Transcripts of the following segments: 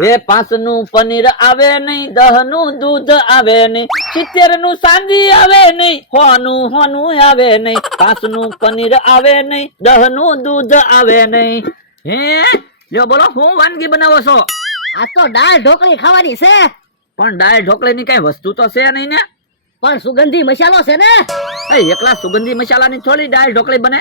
હે 5 નું પનીર આવે નહીં, 10 નું દૂધ આવે નહીં, 70 નું સાંજી આવે નહીં, 100 નું આવે નહીં, 5 નું પનીર આવે નહીં, 10 નું દૂધ આવે નહીં. હે લ્યો બોલો, હું વાનગી બનાવો છો? આ તો દાળ ઢોકળી ખાવાની છે. પણ દાળ ઢોકળી ની કઈ વસ્તુ તો છે નહીં ને? પણ સુગંધી મસાલો છે ને. એકલા સુગંધી મસાલાની થોડી દાળ ઢોકળી બને?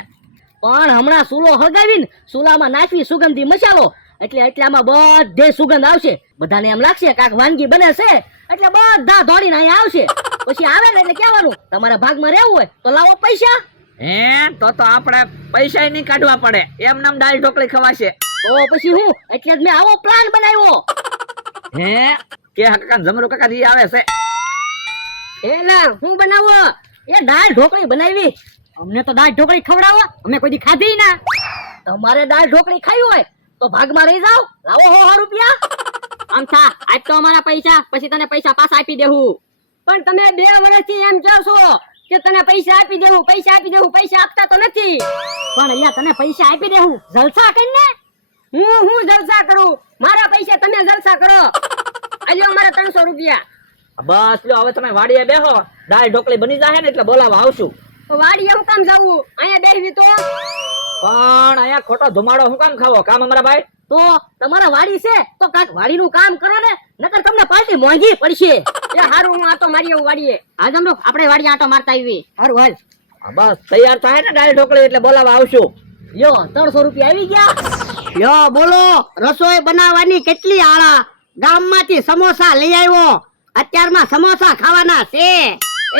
પણ હમણાં ચૂલો હળગાવીને ચૂલામાં નાખવી સુગંધી મસાલો એટલે એટલામાં બધે સુગંધ આવશે. બધાને એમ લાગશે કાક વાનગી બને છે એટલે બધા દોડીને અહીંયા આવશે. પછી આવે ને એટલે કહેવાનું તમારા ભાગમાં રહેવું હોય તો લાવો પૈસા. હે તો આપણે પૈસા નહીં કાઢવા પડે, એમ નામ દાળ ઢોકળી ખવાશે. તો પછી હું એટલે જ મેં આવો પ્લાન બનાવ્યો. હે કે કાકા જમરો કાકા જી આવે છે. એલા હું બનાવો? એ દાળ ઢોકળી બનાવી. અમને તો દાળ ઢોકળી ખવડાવો, અમે કોઈ દી ખાધી ના. તમારે દાળ ઢોકળી ખાવી હોય તો ભાગમાં રહી જાવ, લાવો 100 રૂપિયા. આમ થા આજ તો અમારા પૈસા, પછી તને પૈસા પાછા આપી દેવું. પણ તમે 2 વર્ષથી એમ કહો છો કે તને પૈસા આપી દેવું, પૈસા આપી દેવું, પૈસા આપતા તો નથી. પણ અહીંયા તને પૈસા આપી દેવું જલસા કરીને. હું જલસા કરું? મારા પૈસા તમે જલસા કરો. આલ્યો મારા 300 રૂપિયા. બસ લ્યો, હવે તમે વાડીએ બેહો, દાળ ઢોકળી બની જાય ને એટલે બોલાવા આવશું. વાડીએ હું કામ જાવું? અહીંયા બેસવી તો. પણ અહીંયા ખોટો ધુમાડો હું કામ ખાવો? કામ અમારા ભાઈ. તો તમારા વાડી છે તો કાક વાડીનું કામ કરો ને, નકર તમને પાર્ટી મોંઘી પડશે. એ હારું હું આટો મારી આવું વાડીએ. હા જમરો આપણે વાડીએ આટો મારતા આવી. હારું હાલ. બસ તૈયાર થાય ને દાળ ઢોકળી એટલે બોલાવા આવશું. યો 300 રૂપિયા આવી ગયા. યો બોલો, રસોઈ બનાવવાની કેટલી આળા. ગામમાંથી સમોસા લઈ આવ્યો. અત્યારમાં સમોસા ખાવાના છે.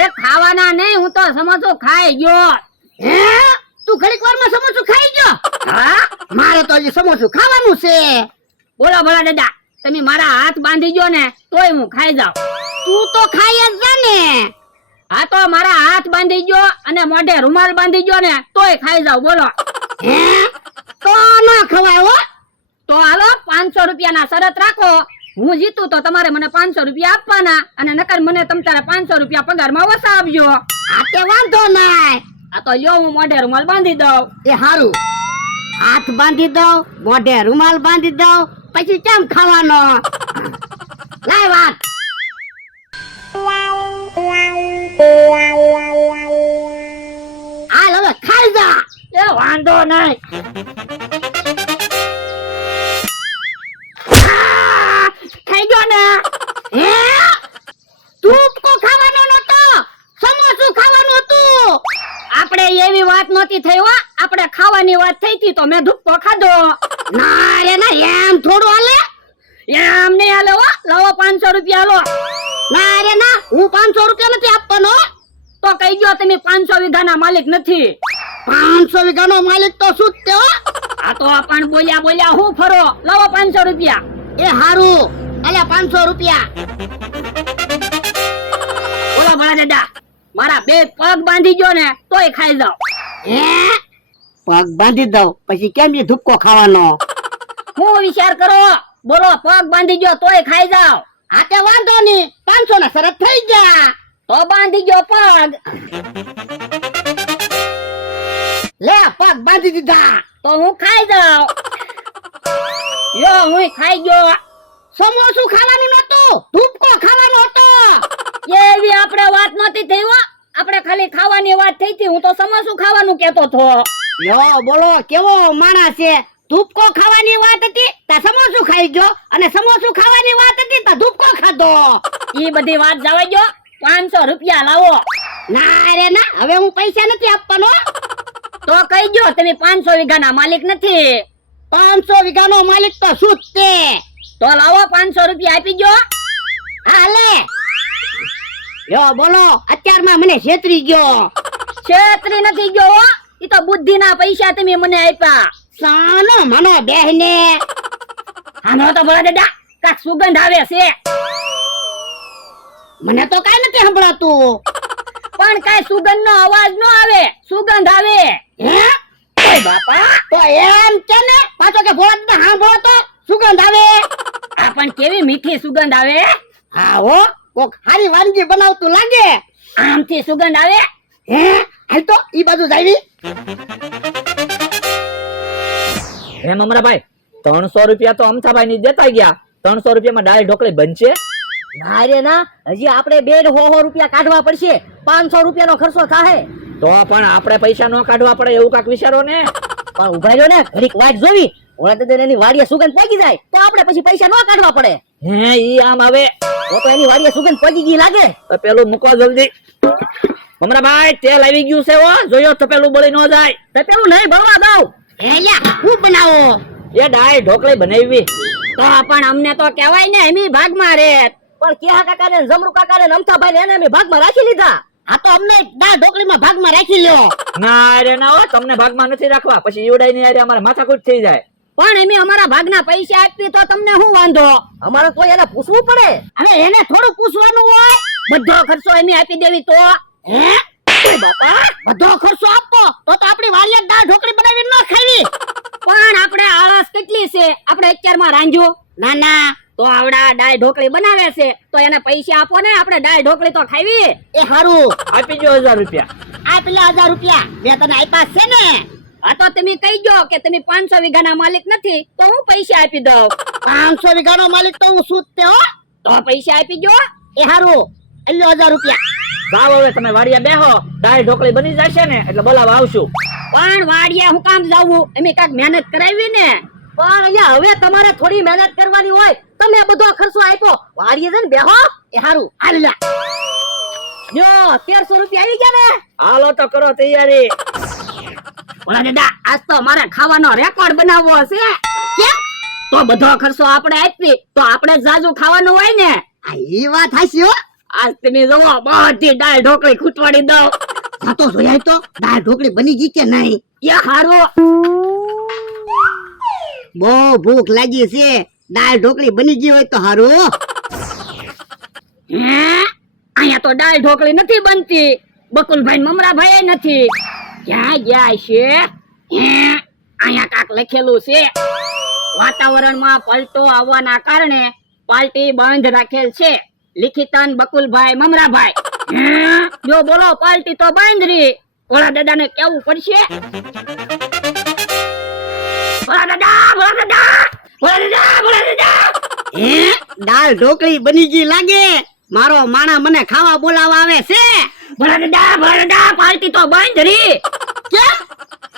એ ખાવાના નહીં, હું તો સમોસો ખાઈ ગયો. હે તું ઘડીક વારમાં સમોસું ખાઈ ગયો? હા મારે તો હજી સમોસું ખાવાનું છે. બોલો બોલો દાદા, તમે મારા હાથ બાંધી ગયો ને તોય હું ખાઈ જાઉં. તું તો ખાઈ જ જા ને. હા તો મારા હાથ બાંધી ગયો અને મોઢે રૂમાલ બાંધી ગયો ને તોય ખાઈ જાઉં. બોલો. હે તો ના ખવાય હો. તો હાલો 500 રૂપિયાના શરત રાખો. હું જીતું તો તમારે મને 500 રૂપિયા આપવાના, અને નકર મને તમ તારે 500 રૂપિયા પગારમાં ઓછા આપજો. આ તે વાંધો નાય. આ તો યો હું મોઢે રૂમાલ બાંધી દઉં. એ હારું, હાથ બાંધી દઉં, મોઢે રૂમાલ બાંધી દઉં, પછી કેમ ખાવાનો? લાય વાત. હાલ હવે ખાઈ જા. એ વાંધો નહીં. ખાઈ ગયો ને? હે તું કો ખાવાનો નતો, સમોસું ખાવાનું હતું. આપણે એવી વાત નહોતી થઈ હો, આપણે ખાવાની વાત થઈ હતી તો મેં ધુક્કો ખાધો. ના રે ના, એમ થોડું હાલે. એમ નહીં હાલે હો. લાવો 500 રૂપિયા લો. ના રે ના, હું 500 રૂપિયા નથી આપવાનો. તો કહી ગયો તમે 500 વીઘાના માલિક નથી. 500 વીઘાનો માલિક તો શું તે હો? આ તો પણ બોલ્યા બોલ્યા હું ફરો. લાવો 500 રૂપિયા. એ હારું, અલ્યા 500 રૂપિયા. બોલો ભલા દાદા, મારા 2 પગ બાંધી ગયો ને તોય ખાઈ જાવ. હે પગ બાંધી દઉં પછી કેમ એ ધુક્કો ખાવાનો? હું વિચાર કરો? બોલો, પગ બાંધી ગયો તોય ખાઈ જાવ. હા તે વાંધો નહીં, 500 ના શરત થઈ ગયા. તો બાંધી ગયો પગ. લે પગ બાંધી દીધા તો હું ખાઈ જાવ. યો હું ખાઈ ગયો. સમોસું ખાવાનું નતું, ધૂપકો ખાવાનો હતો. એવી આપણે વાત નહોતી થઈ હો, આપણે ખાલી ખાવાની વાત થઈ હતી. હું તો સમોસું ખાવાનું કહેતો હતો. યો બોલો, કેવો માણસ છે. ધૂપકો ખાવાની વાત હતી તા સમોસું ખાઈ ગયો, અને સમોસું ખાવાની વાત હતી તા ધૂપકો ખાધો. ઈ બધી વાત જવા ગયો. 500 રૂપિયા લાવો. ના રે ના, હવે હું પૈસા નથી આપવાનો. તો કહી ગયો તમે 500 વીઘાના માલિક નથી. 500 વીઘાનો માલિક તો શું તે? તો લાવો 500 રૂપિયા આપી ગયો. હા લે. યો બોલો, અત્યારમાં મને છેતરી ગયો. છેતરી નથી ગયો હો, ઈ તો બુદ્ધિના પૈસા તમે મને આપ્યા. સાનો મનો બેહને. આનો તો બોલા દાદા, કાક સુગંધ આવે છે. મને તો કાઈ નથી સંભળાતું. પણ કાઈ સુગંધ નો અવાજ નો આવે, સુગંધ આવે. હે ઓય બાપા, તો એમ કે ને પાછો કે ભોળા દાદા સાંભળો તો સુગંધ આવે. આ પણ કેવી મીઠી સુગંધ આવે. હા હો, કોક હારી વાનગી બનાવતું લાગે. આમથી સુગંધ આવે. હે હાલ તો ઈ બાજુ જાવી. હે મમરાભાઈ, 300 રૂપિયા તો અમથાભાઈ ની દેતા ગયા, 300 રૂપિયામાં દાળ ઢોકળી બનશે? ના રે ના, હજી આપણે બે 100 રૂપિયા કાઢવા પડશે. 500 રૂપિયાનો ખર્ચો થાય. તો પણ આપણે પૈસા ન કાઢવા પડે એવું કાંઈક વિચારો ને. પણ ઉભા રહ્યો ને, ઘડીક વાટ જોવી. ઓલા તો એની વાડીએ સુગંધ પગી જાય તો આપણે પછી પૈસા ન કાઢવા પડે. હે ઈ આમ આવે તો એની વાડીએ સુગંધ પગી ગઈ લાગે. તો પેલું મૂકો જલ્દી. મમરાભાઈ તેલ આવી ગયું છે હો, જોયો તો પેલું બળી ન જાય. તો પેલું નહીં ભરવા દઉં. એલા હું બનાવો? એ દાળ ઢોકળી બનાવી. તો પણ અમને તો કહેવાય ને એમી ભાગમાં રે. પણ કેહા કાકા ને જમરૂ કાકા ને અમથાભાઈ ને એને અમે ભાગમાં રાખી લીધા. આ તો અમને દાળ ઢોકળીમાં ભાગમાં રાખી લ્યો. ના રે ના હો, તમને ભાગમાં નથી રાખવા, પછી ઈવડાઈ ની યારે અમારે માથાકૂટ થઈ જાય. પણ એમે અમારા ભાગના પૈસા આપી તો તમને શું વાંધો? અમારે તો એને પૂછવું પડે. અને એને થોડું પૂછવાનું હોય? બધો ખર્ચો એમે આપી દેવી તો હે? ઓય બાપા, બધો ખર્ચો આપો તો આપણી વાડીએ દાળ ઢોકળી બનાવી ન ખાવી. પણ આપણે આળસ કેટલી છે, આપણે અત્યારમાં રાંધ્યો. ના ના, તો આવડા દાળ ઢોકળી બનાવે છે તો એને પૈસા આપો ને, આપણે દાળ ઢોકળી તો ખાવી. એ હારું, આપી જો 1000 રૂપિયા. આ પેલા 1000 રૂપિયા મેં તને આપ્યા છે ને. આ તો તમે કહી દો કે તમે 500 વીઘાના માલિક નથી તો હું પૈસા આપી દઉં. 500 વીઘાનો માલિક તો હું છું તે હો. તો પૈસા આપી દો. એ હારું, એલ્યો 1000 રૂપિયા. જાવ હવે તમે વાડિયા બેહો, દાળ ઢોકળી બની જશે ને એટલે બોલાવા આવશું. પણ વાડિયા હું કામ જાવું? અમે કાંઈક મહેનત કરાવી ને. પણ અહીંયા હવે તમારે થોડી મહેનત કરવાની હોય. તમે બધો ખર્ચો આપ્યો, વાડીએ જઈને બેહો. એ હારું, હાલ લા. જો 1300 રૂપિયા આવી ગયા ને. હાલો તો કરો તૈયારી. ઓલા દાદા, આજ તો મારે ખાવાનો રેકોર્ડ બનાવવો છે. કેમ? તો બધો ખર્ચો આપણે આપી તો આપણે જાજુ ખાવાનું હોય ને. એ વાત હાચી હો. આજ તમે જોવો બધી દાળ ઢોકળી ખૂટવાડી દો. હા તો જોયા તો દાળ ઢોકળી બની ગઈ કે નહીં? એ હારું. બહુ ભૂખ લાગી છે, દાળ ઢોકળી બની ગઈ હોય તો હારું. હે, અહીંયા તો દાળ ઢોકળી નથી બનતી. બકુલભાઈ મમરાભાઈ નથી. ક્યાં ગયા છે? હે, અહીંયા કાક લખેલું છે, વાતાવરણમાં પલટો આવવાના કારણે પાર્ટી બંધ રાખેલ છે. લિખિતન બકુલભાઈ મમરાભાઈ. હે, જો બોલો પાર્ટી તો બંધ રહી. ભોળા દાદાને કેવું પડશે. ભોળા દાદા, ભોળા દાદા, ભોળા દાદા, ભોળા દાદા. હે, દાળ ઢોકળી બની ગઈ લાગે. મારો માણા મને ખાવા બોલાવા આવે છે. ભોળા દાદા, ભોળા દાદા, પાર્ટી તો બંધ રહી. કેમ?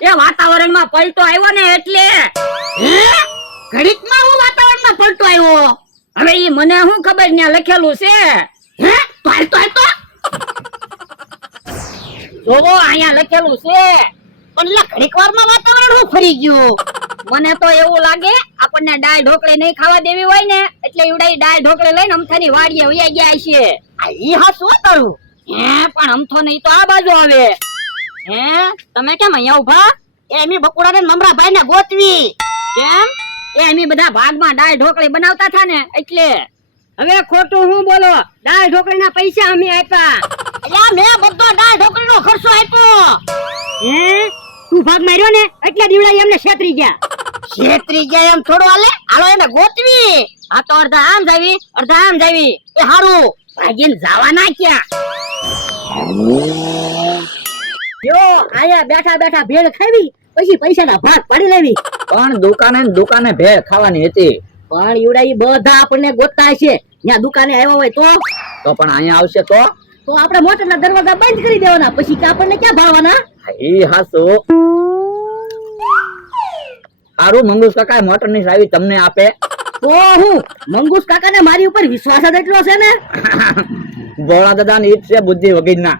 એ વાતાવરણમાં પલટો આવ્યો ને એટલે. હે, ઘડીકમાં હું વાતાવરણમાં પલટો આવ્યો? હવે ઈ મને શું ખબર ત્યાં લખેલું છે. હે, તો હાલ તો જોવો અહીંયા લખેલું છે. પણ ઘડીક વારમાં વાતાવરણ શું ફરી ગયું? મને તો એવું લાગે આપણને દાળ ઢોકળી નહીં ખાવા દેવી હોય ને એટલે ઈવડાઈ દાળ ઢોકળી લઈને અમથાની વાડીએ વયા ગયા છે. આ ઈ હાસું તારું. હે, પણ અમથો નહીં તો આ બાજુ આવે. હે, તમે કેમ અહીંયા ઉભા? એમી બકુડાને મમરાભાઈ ને ગોતવી. કેમ? એમી બધા ભાગમાં દાળ ઢોકળી બનાવતા હતા ને એટલે. હવે ખોટું હું બોલો? દાળ ઢોકળીના પૈસા અમે આપ્યા. અલ્યા મેં બધો દાળ ઢોકળીનો ખર્ચો આપ્યો. હે, તું ભાગ માર્યો ને એટલે દીવડા એમને છેતરી ગયા. છેતરી ગયા એમ થોડું હાલે. હાલો એને ગોતવી. આ તો અડધા આમ જાવી, અડધા આમ જાવી. એ હારું, ભાગીને જવાના ક્યાં? યો આયા બેઠા બેઠા ભેળ ખાવી પછી પૈસાના ભાગ પાડી લેવી. પણ દુકાને ને દુકાને ભેળ ખાવાની હતી. પણ ઈવડા ઈ બધા આપણને ગોતતા હશે. ત્યાં દુકાને આવ્યો હોય તો પણ અહીંયા આવશે તો આપણે મોટરના દરવાજા બંધ કરી દેવાના. પછી કે આપણને ક્યાં ભાવવાના? ઈ હાસુ. હારું, મંગુસ કાકા મોટર ની ચાવી તમને આપે તો હું મંગુસ કાકાને મારી ઉપર વિશ્વાસ જ એટલો છે ને. ભોળા દાદા ની ઈટ છે બુદ્ધિ વગીરના.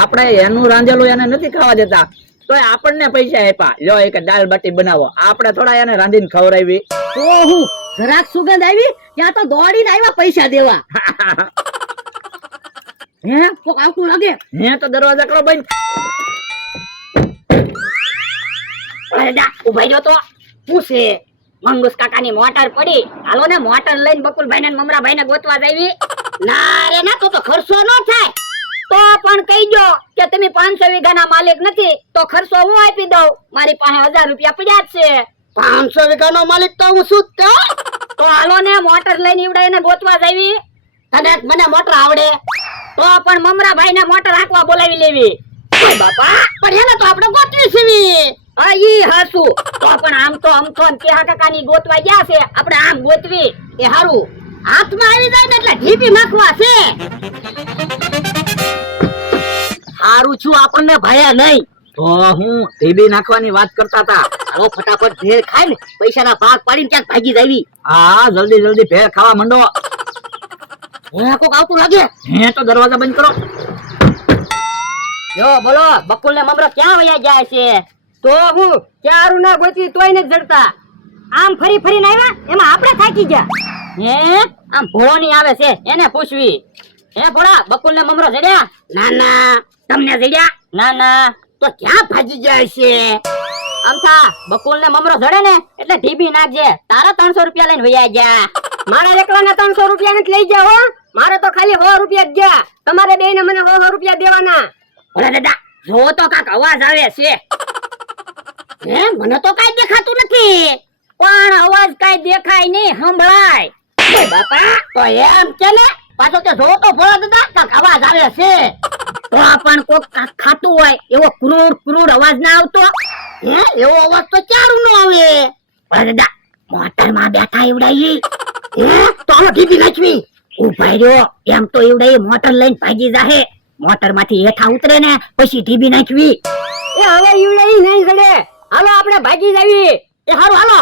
આપણે એનું રાંધેલું એને નથી ખાવા દેતા તો આપણને પૈસા આપ્યા. લ્યો એક દાળ બાટી બનાવો, આપણે થોડા એને રાંધીને ખવડાવી. તો હું જરાક સુગંધ આવી ત્યાં તો દોડીને આવ્યા પૈસા દેવા. હે, કોક આવતું લાગે. હે, તો દરવાજા કરો બંધ. ઉભા રહ્યો તો શું છે? મંગુસ કાકાની મોટર પડી. હાલો ને મોટર લઈને બકુલભાઈ ને મમરાભાઈ ને ગોતવા જાવી. ના રે ના, તો ખર્ચો ન થાય. તો પણ કહી દો કે તમે 500 વીઘાના માલિક નથી તો ખર્ચો હું આપી દઉં. મારી પાસે 1000 રૂપિયા પડ્યા છે. 500 વીઘાનો માલિક તો હું છું તો હાલો ને મોટર લઈને ઈવડા એને ગોતવા જાવી. તને મને મોટર આવડે તો પણ મમરાભાઈ ને મોટર હાંકવા બોલાવી લેવી. ઓય બાપા, પણ એને તો આપણે ગોતવી છે. આ ઈ હાસુ તો પણ આમ તો કેહા કાકાની ગોતવા ગયા છે, આપણે આમ ગોતવી એ હારું. હાથમાં આવી જાય ને એટલે ઢીપી નાખવા છે. હારું છું આપણને ભયા નહીં. તો હું ઢીબી નાખવાની વાત કરતા હતા. હાલો ફટાફટ ભેળ ખાય ને પૈસાના ભાગ પાડીને ક્યાંક ભાગી જાવી. હા જલ્દી જલ્દી ભેળ ખાવા માંડો. હે કોક આવતું લાગે. હે તો દરવાજા બંધ કરો. જો બોલો બકુલ ને મમરો ક્યાં વયા જાય છે? તો હું ક્યારું ના ગોતી તોય નથી જડતા. આમ ફરી ફરીને આવ્યા એમાં આપણે થાકી ગયા. હે આમ ભોળો ની આવે છે એને પૂછવી. હે ભોળા બકુલ ને મમરો જડ્યા? ના ના. તમને જડ્યા? ના ના. તો ક્યાં ભાગી જાય છે? અમથા બકુલ ને મમરો જડે ને એટલે ઢીબી નાખજે. તારા 300 રૂપિયા લઈને વયા ગયા. મારા એકલાના 300 રૂપિયા નથી લઈ ગયા હો. મારે તો ખાલી 100 રૂપિયા જ ગયા. તમારે બેયને મને 100 રૂપિયા દેવાના. ઓલા દાદા જો તો કાક અવાજ આવે છે. હે મને તો કાઈ દેખાતું નથી. પણ અવાજ કાઈ દેખાય નહીં સંભળાય. એ બાપા તો એમ કે ને પાછો તે જો તો ભોળા દાદા કાક અવાજ આવે છે. તો પણ કોક કાક ખાતું હોય એવો ક્રૂર ક્રૂર અવાજ ના આવતો? હે એવો અવાજ તો ચારું ન આવે. ભોળા દાદા મોટરમાં બેઠા એવડાઈ. હે તો ઢીબી નાખવી. ઉભા રહ્યો એમ તો એવડાઈ મોટર લઈને ભાગી જાહે. મોટર માંથી હેઠા ઉતરે ને પછી ઢીબી નાખવી. એ હવે ઈવડાઈ નહીં જડે. હાલો આપણે ભાગી જાવી. એ હારું હાલો.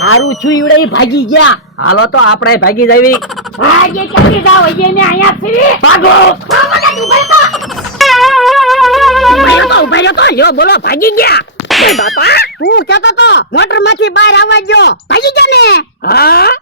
હારું છું ઈવડાઈ ભાગી ગયા. હાલો તો આપણે ભાગી જાવી. ભાગે ક્યાંથી જાવ? હજી મેં અહીંયા છીએ. ભાગો. ઉભા રહ્યો તો લ્યો બોલો ભાગી ગયા. બાપા તું કહેતો તો મોટર માંથી બહાર આવવા ગયો ભાગી ગયા ને? હા